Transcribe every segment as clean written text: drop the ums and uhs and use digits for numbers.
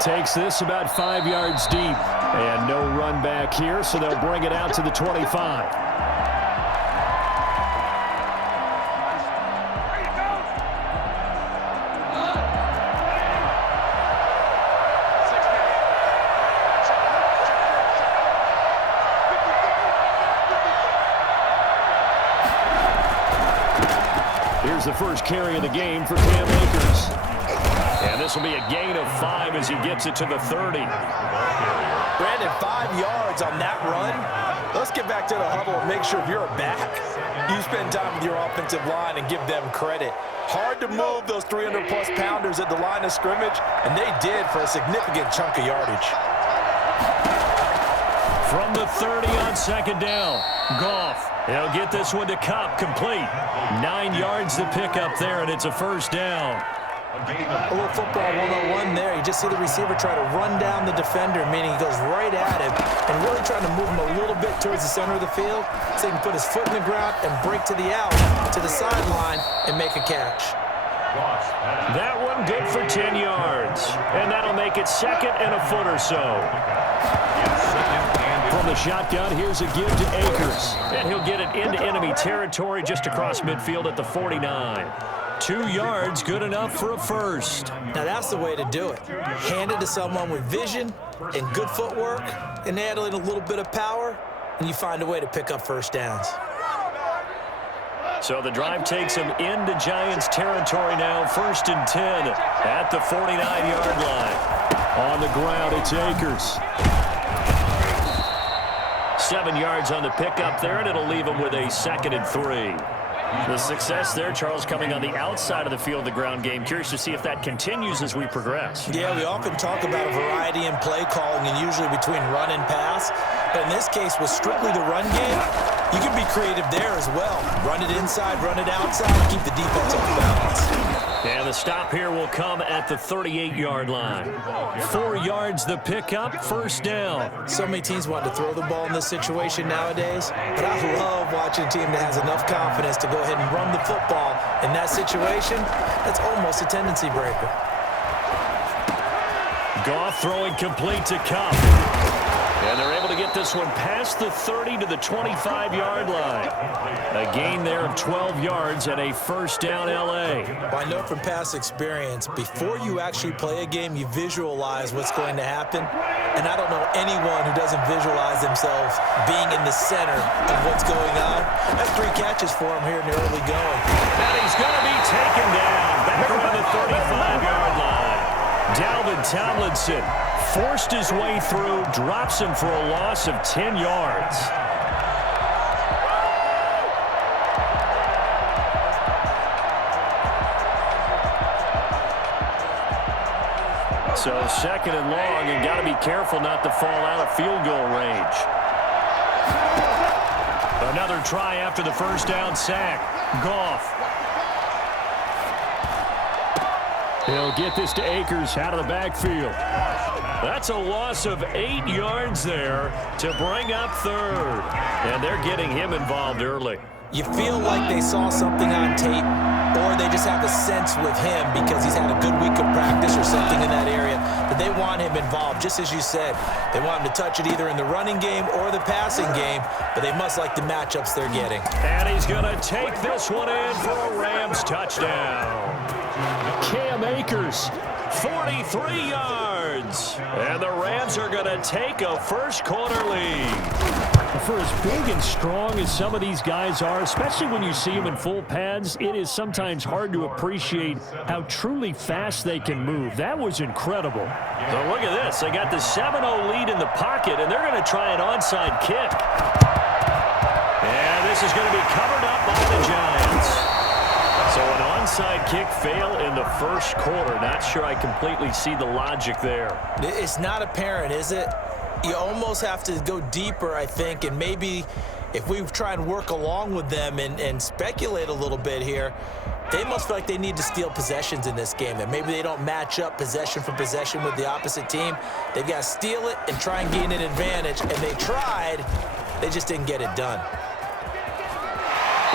Takes this about 5 yards deep. And no run back here, so they'll bring it out to the 25. Here's the first carry of the game for Cam Akers. And this will be a gain of 5 as he gets it to the 30. Brandon, 5 yards on that run. Let's get back to the huddle and make sure if you're a back, you spend time with your offensive line and give them credit. Hard to move those 300-plus pounders at the line of scrimmage, and they did for a significant chunk of yardage. From the 30 on second down, Goff. He'll get this one to Cobb, complete. 9 yards to pick up there, and it's a first down. A little football 101 there. You just see the receiver try to run down the defender, meaning he goes right at him and really trying to move him a little bit towards the center of the field so he can put his foot in the ground and break to the out, to the sideline, and make a catch. That one good for 10 yards. And that'll make it second and a foot or so. From the shotgun, here's a give to Akers. And he'll get it into enemy territory just across midfield at the 49. 2 yards, good enough for a first. Now that's the way to do it. Hand it to someone with vision and good footwork and add in a little bit of power, and you find a way to pick up first downs. So the drive takes him into Giants territory now, 1st and 10 at the 49-yard line. On the ground, it's Akers. 7 yards on the pickup there, and it'll leave him with a 2nd and 3. The success there, Charles, coming on the outside of the field, the ground game. Curious to see if that continues as we progress. Yeah, we often talk about a variety in play calling and usually between run and pass. But in this case, with strictly the run game, you can be creative there as well. Run it inside, run it outside, keep the defense off balance. And the stop here will come at the 38-yard line. 4 yards the pickup, first down. So many teams want to throw the ball in this situation nowadays, but I love watching a team that has enough confidence to go ahead and run the football in that situation. That's almost a tendency breaker. Goff throwing complete to Cup. And they're able to get this one past the 30 to the 25-yard line. A gain there of 12 yards and a first down L.A. Well, I know from past experience, before you actually play a game, you visualize what's going to happen. And I don't know anyone who doesn't visualize themselves being in the center of what's going on. That's 3 catches for him here in the early going. And he's going to be taken down back on the 35-yard line. Dalvin Tomlinson forced his way through, drops him for a loss of 10 yards. So 2nd and long, and got to be careful not to fall out of field goal range. Another try after the first down sack. Goff. He'll get this to Akers out of the backfield. That's a loss of 8 yards there to bring up 3rd. And they're getting him involved early. You feel like they saw something on tape, or they just have a sense with him because he's had a good week of practice or something in that area, that they want him involved, just as you said. They want him to touch it either in the running game or the passing game, but they must like the matchups they're getting. And he's going to take this one in for a Rams touchdown. Cam Akers, 43 yards. And the Rams are going to take a first-quarter lead. For as big and strong as some of these guys are, especially when you see them in full pads, it is sometimes hard to appreciate how truly fast they can move. That was incredible. So look at this. They got the 7-0 lead in the pocket, and they're going to try an onside kick. And this is going to be covered up by the Giants. So an onside kick fail in the first quarter. Not sure I completely see the logic there. It's not apparent, is it? You almost have to go deeper, I think, and maybe if we try and work along with them and speculate a little bit here, they must feel like they need to steal possessions in this game. That maybe they don't match up possession for possession with the opposite team. They've got to steal it and try and gain an advantage, and they tried. They just didn't get it done.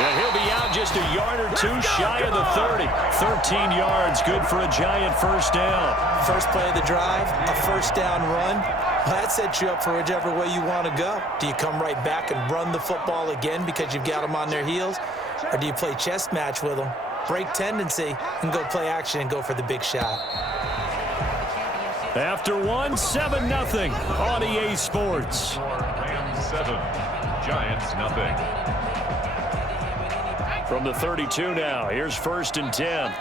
And he'll be out just a yard or two shy of the 30. 13 yards, good for a Giant first down. First play of the drive, a first down run. Well, that sets you up for whichever way you want to go. Do you come right back and run the football again because you've got them on their heels? Or do you play chess match with them, break tendency, and go play action and go for the big shot? After one, 7-0 on EA Sports. Rams 7, Giants nothing. From the 32 now, here's 1st and 10.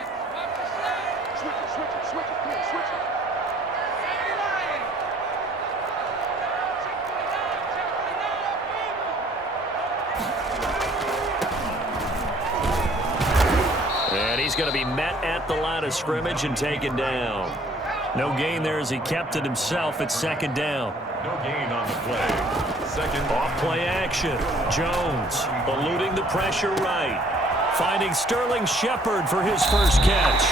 And he's going to be met at the line of scrimmage and taken down. No gain there as he kept it himself at 2nd down. No gain on the play. Second Off play action. Jones eluding the pressure right. Finding Sterling Shepard for his first catch.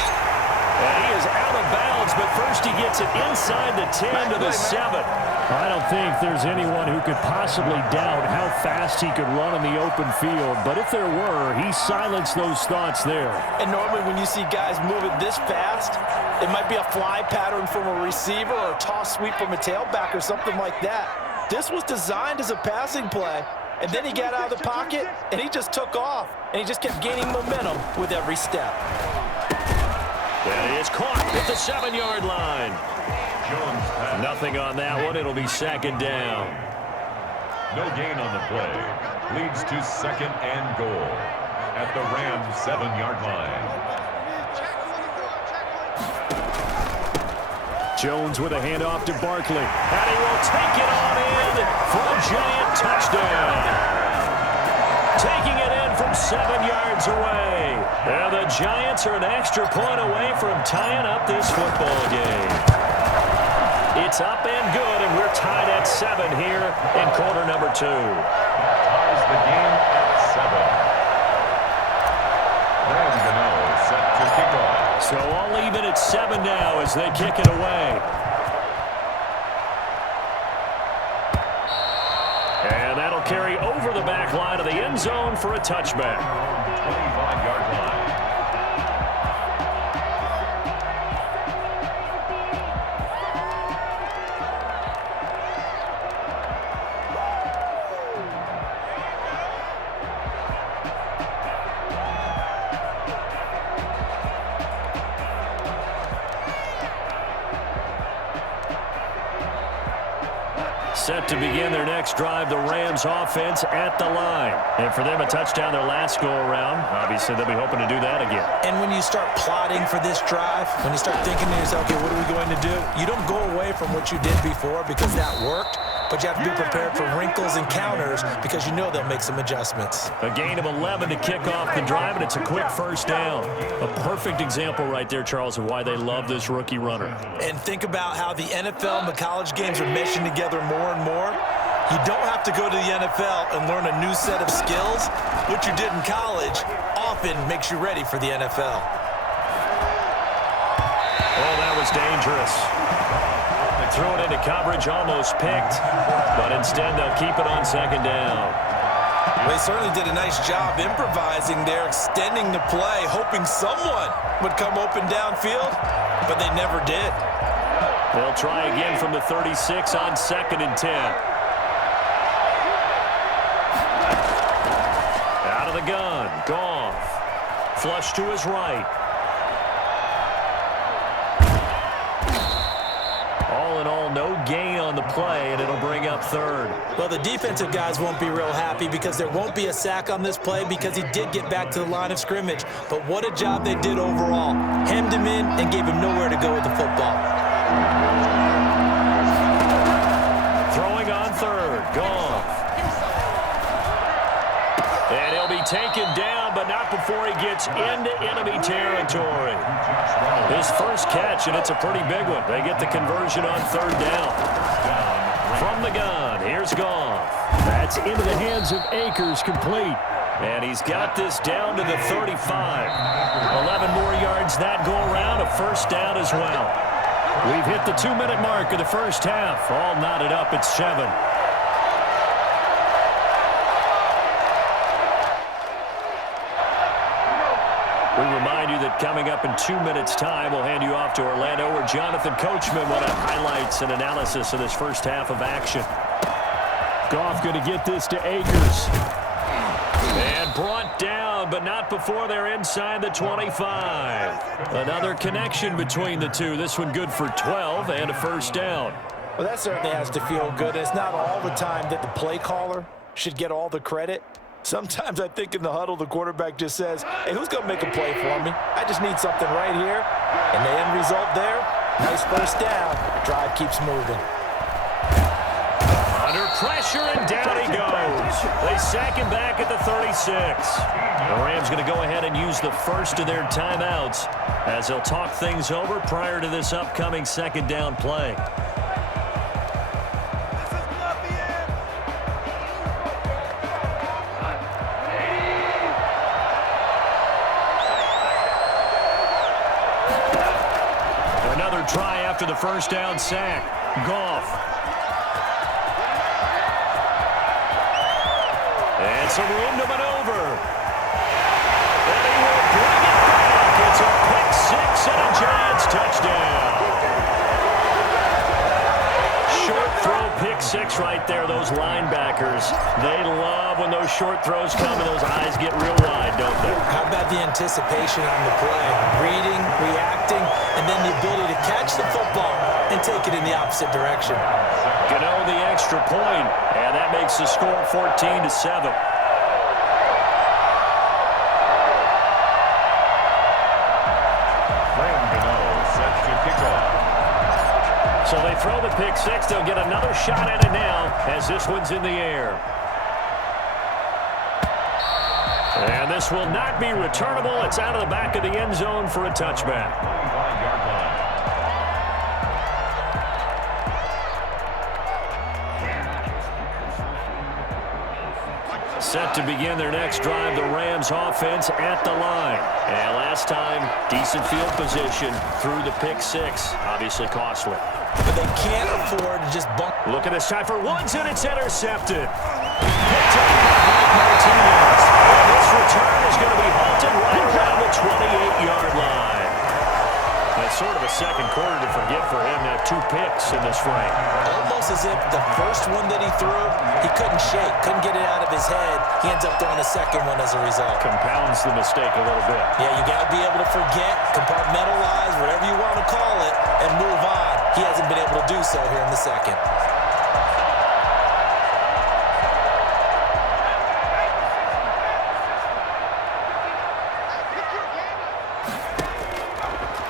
And he is out of bounds, but first he gets it inside the 10 to the 7. I don't think there's anyone who could possibly doubt how fast he could run in the open field. But if there were, he silenced those thoughts there. And normally when you see guys moving this fast, it might be a fly pattern from a receiver or a toss sweep from a tailback or something like that. This was designed as a passing play. And then he got out of the pocket, and he just took off. And he just kept gaining momentum with every step. And he is caught at the 7-yard line. Jones pass. Nothing on that one. It'll be 2nd down. No gain on the play. Leads to 2nd and goal at the Rams 7-yard line. Jones with a handoff to Barkley. And he will take it on in for a Giant touchdown. Taking it in from 7 yards away. And the Giants are an extra point away from tying up this football game. It's up and good, and we're tied at 7 here in quarter number 2. Ties the game at 7. Rams set to kick off. So all even at 7 now as they kick it away. And that'll carry over the back line of the end zone for a touchback. 25-yard line. Set to begin their next drive, the Rams offense at the line. And for them, a touchdown their last go-around. Obviously, they'll be hoping to do that again. And when you start plotting for this drive, when you start thinking to yourself, okay, what are we going to do? You don't go away from what you did before because that worked, but you have to be prepared for wrinkles and counters because you know they'll make some adjustments. A gain of 11 to kick off the drive, and it's a quick first down. A perfect example right there, Charles, of why they love this rookie runner. And think about how the NFL and the college games are meshing together more and more. You don't have to go to the NFL and learn a new set of skills. What you did in college often makes you ready for the NFL. Oh, that was dangerous. They threw it into coverage, almost picked, but instead they'll keep it on 2nd down. They certainly did a nice job improvising there, extending the play, hoping someone would come open downfield, but they never did. They'll try again from the 36 on 2nd and 10. Out of the gun, Goff. Flush to his right. All in all, no gain on the play, and it'll bring up 3rd. Well, the defensive guys won't be real happy because there won't be a sack on this play because he did get back to the line of scrimmage. But what a job they did overall. Hemmed him in and gave him nowhere to go with the football. Throwing on 3rd, Goff. And he'll be taken down, but not before he gets into enemy territory. His first catch, and it's a pretty big one. They get the conversion on 3rd down. From the gun, here's Goff. That's into the hands of Akers, complete. And he's got this down to the 35. 11 more yards that go around, a first down as well. We've hit the 2-minute mark of the first half. All knotted up at 7. coming up in 2 minutes' time. We'll hand you off to Orlando, where Jonathan Coachman will have highlights and analysis of this first half of action. Goff going to get this to Akers. And brought down, but not before they're inside the 25. Another connection between the two. This one good for 12 and a first down. Well, that certainly has to feel good. It's not all the time that the play caller should get all the credit. Sometimes I think in the huddle, the quarterback just says, hey, who's going to make a play for me? I just need something right here. And the end result there, nice first down. Drive keeps moving. Under pressure, and down he goes. They sack him back at the 36. The Rams going to go ahead and use the first of their timeouts as they'll talk things over prior to this upcoming second down play. Another try after the first down sack. Goff. And some room to maneuver. And he will bring it back. It's a pick six and a Giants touchdown. Short throw pick six right there. Those linebackers, they love when those short throws come and those eyes get real wide, don't they? How about the anticipation on the play? Reading, reacting, and then the ability to catch the football and take it in the opposite direction. Gano the extra point, and that makes the score 14-7. So they throw the pick six. They'll get another shot at it now as this one's in the air. And this will not be returnable. It's out of the back of the end zone for a touchback. Set to begin their next drive, the Rams offense at the line. And last time, decent field position through the pick six. Obviously costly. But they can't afford to just bump. Look at this time for Woods, and it's intercepted. Picked up by Martinez. And this return is going to be halted right around the 28-yard line. That's sort of a second quarter to forget for him to have 2 picks in this frame. Almost as if the first one that he threw, he couldn't shake, couldn't get it out of his head. He ends up throwing a second one as a result. Compounds the mistake a little bit. Yeah, you got to be able to forget, compartmentalize, whatever you want to call it, and move on. He hasn't been able to do so here in the second.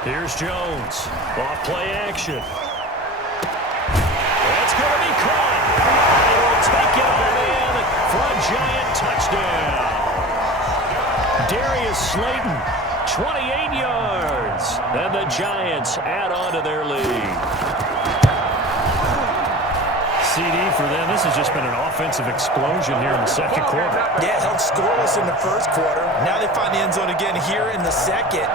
Here's Jones. Off play action. That's going to be caught. They will take it all in for a Giant touchdown. Darius Slayton, 28 yards. And the Giants add on to their lead. CD for them. This has just been an offensive explosion here in the second quarter. Yeah, held scoreless in the first quarter. Now they find the end zone again here in the second.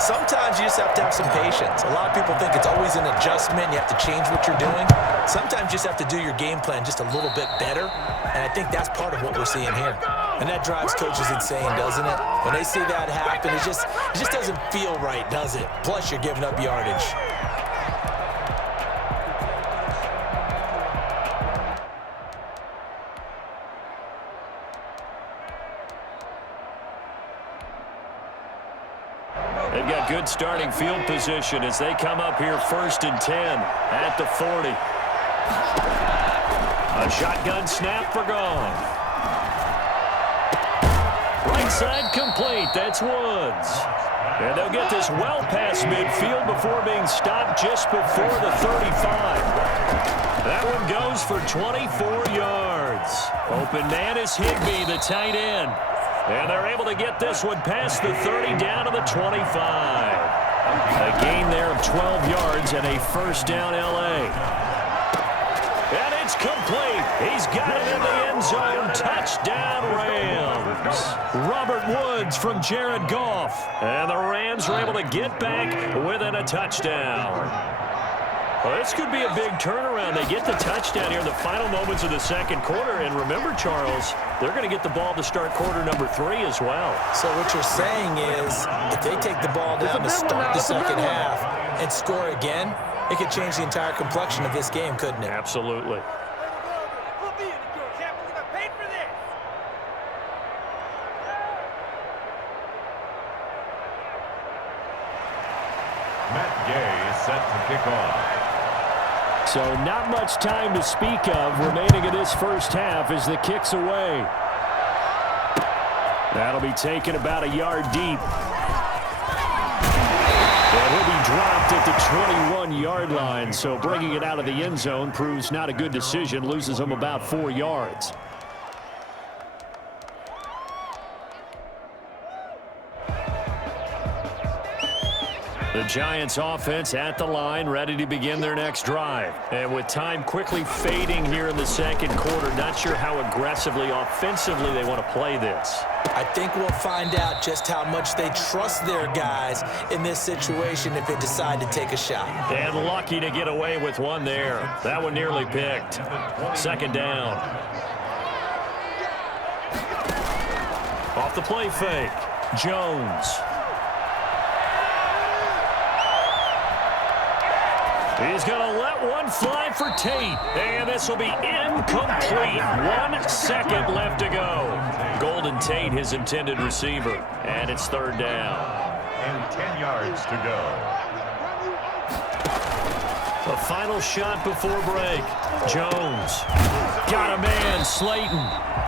Sometimes you just have to have some patience. A lot of people think it's always an adjustment. You have to change what you're doing. Sometimes you just have to do your game plan just a little bit better. And I think that's part of what we're seeing here. And that drives coaches insane, doesn't it? When they see that happen, it just doesn't feel right, does it? Plus, you're giving up yardage. They've got good starting field position as they come up here 1st and 10 at the 40. A shotgun snap for Goff. Right side complete. That's Woods. And they'll get this well past midfield before being stopped just before the 35. That one goes for 24 yards. Open man is Higbee, the tight end. And they're able to get this one past the 30 down to the 25. A gain there of 12 yards and a first down L.A. And it's complete. He's got it in the end zone. Touchdown Rams. Robert Woods from Jared Goff. And the Rams are able to get back within a touchdown. Well, this could be a big turnaround. They get the touchdown here in the final moments of the second quarter. And remember, Charles, they're going to get the ball to start quarter number 3 as well. So what you're saying is if they take the ball down to start the second half and score again, it could change the entire complexion of this game, couldn't it? Absolutely. Matt Gay is set to kick off. So not much time to speak of remaining in this first half as the kick's away. That'll be taken about a yard deep. And he'll be dropped at the 21-yard line, so bringing it out of the end zone proves not a good decision, loses him about 4 yards. The Giants offense at the line, ready to begin their next drive. And with time quickly fading here in the second quarter, not sure how aggressively, offensively they want to play this. I think we'll find out just how much they trust their guys in this situation if they decide to take a shot. And lucky to get away with one there. That one nearly picked. Second down. Off the play fake. Jones. He's going to let one fly for Tate. And this will be incomplete. 1 second left to go. Golden Tate, his intended receiver. And it's third down. And 10 yards to go. A final shot before break. Jones. Got a man, Slayton.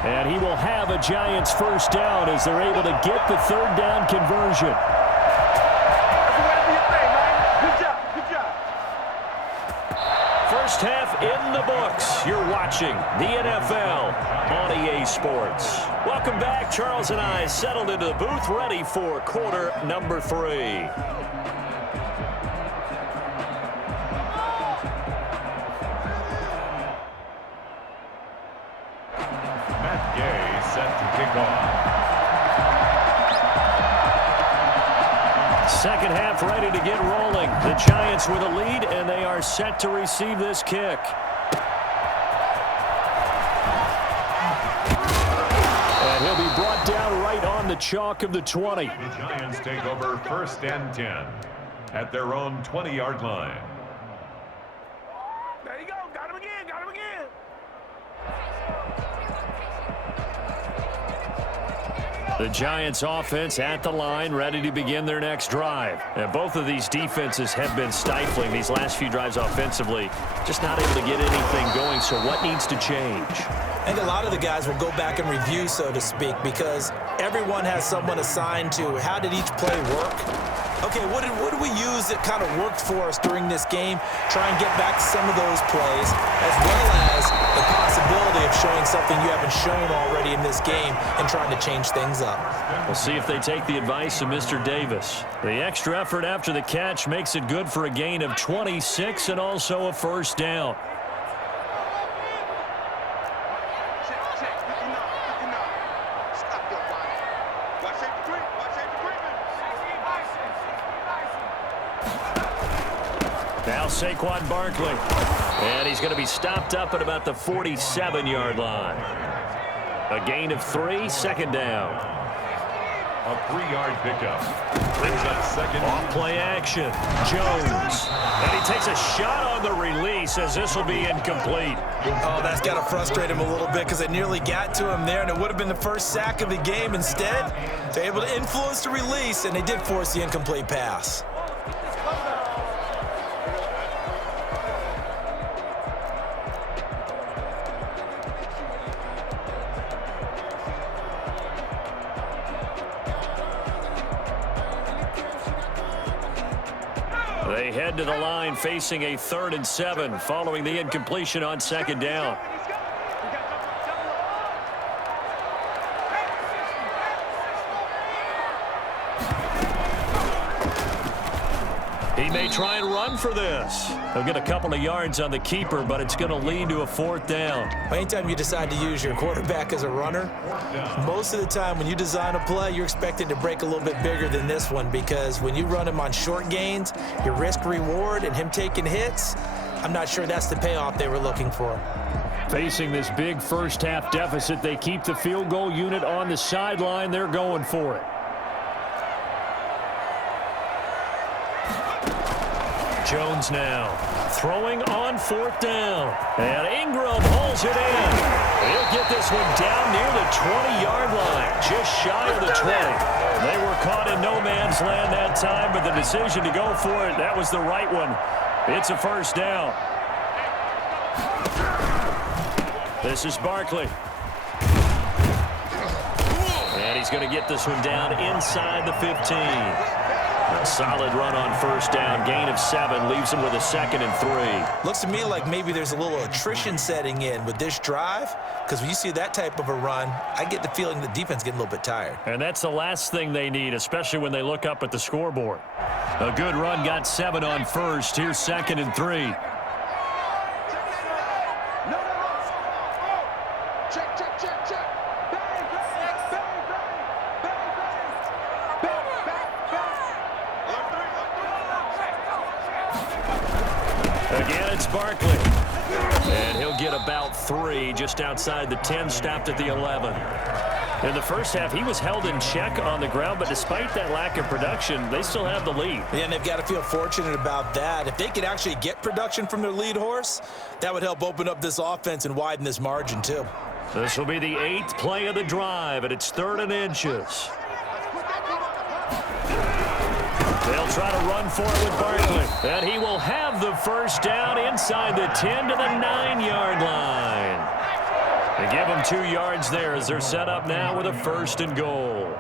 And he will have a Giants first down as they're able to get the third down conversion. First half in the books. You're watching the NFL on EA Sports. Welcome back. Charles and I settled into the booth, ready for quarter number 3. Matt Gay set to kick off. Second half ready to get rolling. The Giants with a lead, and they are set to receive this kick. And he'll be brought down right on the chalk of the 20. The Giants take over first and 10 at their own 20-yard line. There you go. Got him again. Got him again. The Giants offense at the line, ready to begin their next drive. And both of these defenses have been stifling these last few drives offensively. Just not able to get anything going, so what needs to change? I think a lot of the guys will go back and review, so to speak, because everyone has someone assigned to how did each play work. Okay, what did we use that kind of worked for us during this game? Try and get back to some of those plays, as well as the possibility of showing something you haven't shown already in this game and trying to change things up. We'll see if they take the advice of Mr. Davis. The extra effort after the catch makes it good for a gain of 26 and also a first down. Now Saquon Barkley. And he's going to be stopped up at about the 47-yard line. A gain of 3, second down. A 3-yard pickup. Brings up second. Off play action. Jones. And he takes a shot on the release as this will be incomplete. Oh, that's got to frustrate him a little bit because it nearly got to him there, and it would have been the first sack of the game. Instead, they're able to influence the release, and they did force the incomplete pass. They head to the line facing a 3rd and 7 following the incompletion on second down. He may try and run for this. He'll get a couple of yards on the keeper, but it's going to lead to a 4th down. Anytime you decide to use your quarterback as a runner, most of the time when you design a play, you're expected to break a little bit bigger than this one, because when you run him on short gains, your risk reward and him taking hits, I'm not sure that's the payoff they were looking for. Facing this big first-half deficit, they keep the field goal unit on the sideline. They're going for it. Jones now throwing on 4th down. And Ingram pulls it in. He'll get this one down near the 20-yard line, just shy of the 20. They were caught in no man's land that time, but the decision to go for it, that was the right one. It's a first down. This is Barkley. And he's going to get this one down inside the 15. A solid run on first down. Gain of 7 leaves him with a 2nd and 3. Looks to me like maybe there's a little attrition setting in with this drive, because when you see that type of a run, I get the feeling the defense is getting a little bit tired. And that's the last thing they need, especially when they look up at the scoreboard. A good run got 7 on first. Here's 2nd and 3. Again, it's Barkley. And he'll get about 3 just outside the 10, stopped at the 11. In the first half, he was held in check on the ground, but despite that lack of production, they still have the lead. Yeah, and they've got to feel fortunate about that. If they could actually get production from their lead horse, that would help open up this offense and widen this margin, too. This will be the 8th play of the drive, and it's 3rd and inches. They'll try to run for it with Barkley. And he will have the first down inside the 10 to the 9-yard line. They give him 2 yards there as they're set up now with a 1st and goal.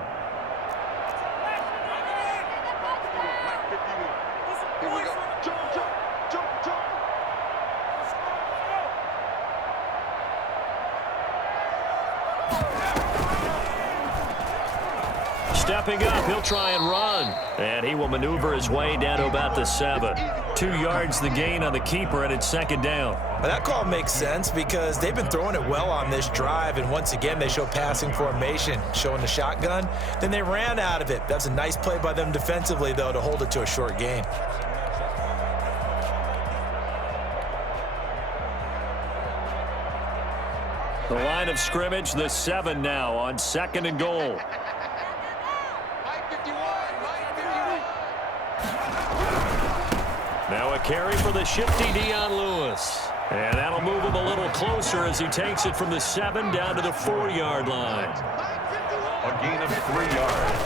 Stepping up, he'll try and run. And he will maneuver his way down to about the 7. 2 yards the gain on the keeper, and it's 2nd down. Well, that call makes sense because they've been throwing it well on this drive, and once again they show passing formation, showing the shotgun. Then they ran out of it. That's a nice play by them defensively, though, to hold it to a short gain. The line of scrimmage, the 7 now on 2nd and goal. Now a carry for the shifty Dion Lewis. And that'll move him a little closer as he takes it from the 7 down to the 4-yard line. A gain of 3 yards.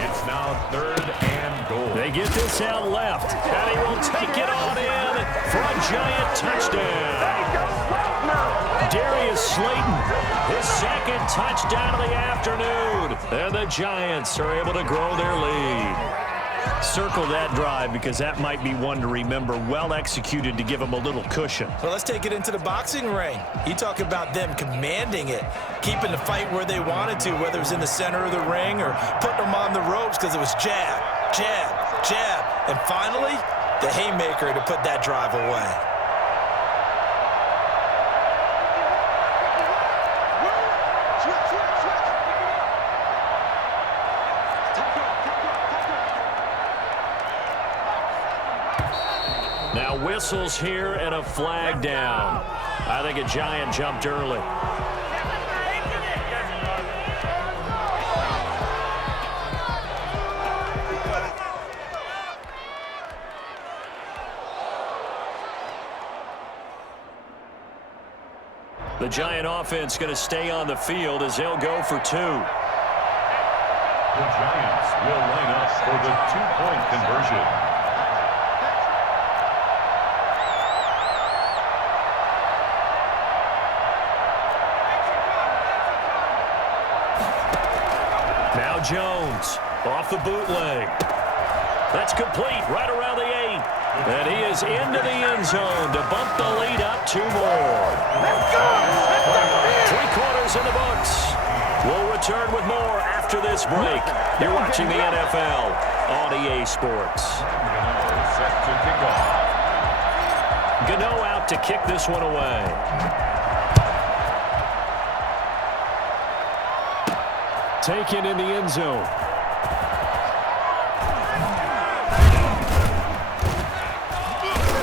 It's now 3rd and goal. They get this out left, and he will take it on in for a giant touchdown. Darius Slayton, his 2nd touchdown of the afternoon. And the Giants are able to grow their lead. Circle that drive because that might be one to remember. Well executed to give them a little cushion. Well, let's take it into the boxing ring. You talk about them commanding it, keeping the fight where they wanted to, whether it was in the center of the ring or putting them on the ropes because it was jab, jab, jab. And finally, the haymaker to put that drive away. Now whistles here and a flag down. I think a Giant jumped early. The Giant offense going to stay on the field as they'll go for 2. The Giants will line up for the 2-point conversion. Now Jones off the bootleg. That's complete right around the 8. And he is into the end zone to bump the lead up 2 more. 3 quarters in the books. We'll return with more after this break. You're watching the NFL on EA Sports. Set to kick off. Gano out to kick this one away. Taken in the end zone.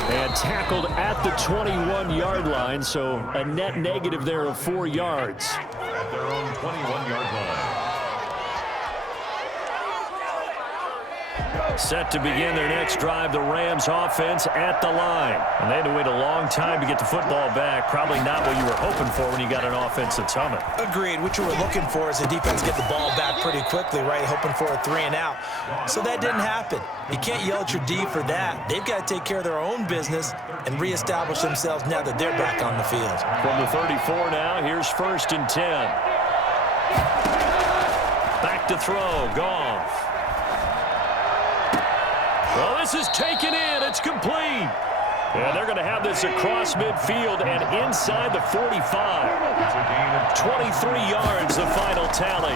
And tackled at the 21-yard line, so a net negative there of 4 yards. At their own 21-yard line. Set to begin their next drive, the Rams offense at the line. And they had to wait a long time to get the football back. Probably not what you were hoping for when you got an offense that's humming. Agreed. What you were looking for is the defense get the ball back pretty quickly, right? Hoping for a 3-and-out. So that didn't happen. You can't yell at your D for that. They've got to take care of their own business and reestablish themselves now that they're back on the field. From the 34 now, here's 1st and 10. Back to throw, Goff. Well, this is taken in. It's complete. And they're going to have this across midfield and inside the 45. 23 yards, the final tally.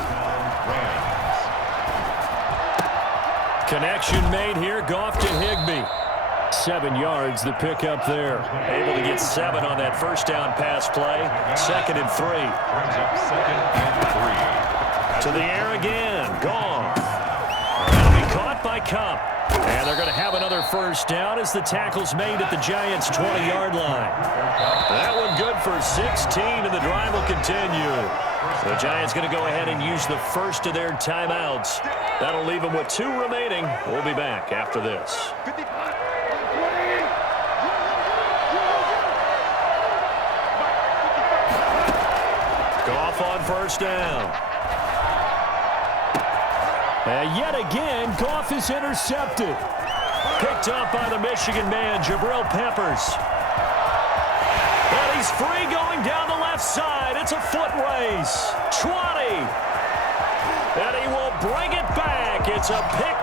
Connection made here. Goff to Higbee. 7 yards, the pickup there. Able to get 7 on that first down pass play. 2nd and 3. Brings up 2nd and 3. To the air again. Goff. That'll be caught by Kupp. And they're going to have another first down as the tackle's made at the Giants' 20-yard line. That one good for 16, and the drive will continue. The Giants going to go ahead and use the first of their timeouts. That'll leave them with 2 remaining. We'll be back after this. Goff on first down. And yet again, Goff is intercepted. Picked up by the Michigan man, Jabril Peppers. And he's free going down the left side. It's a foot race. 20. And he will bring it back. It's a pick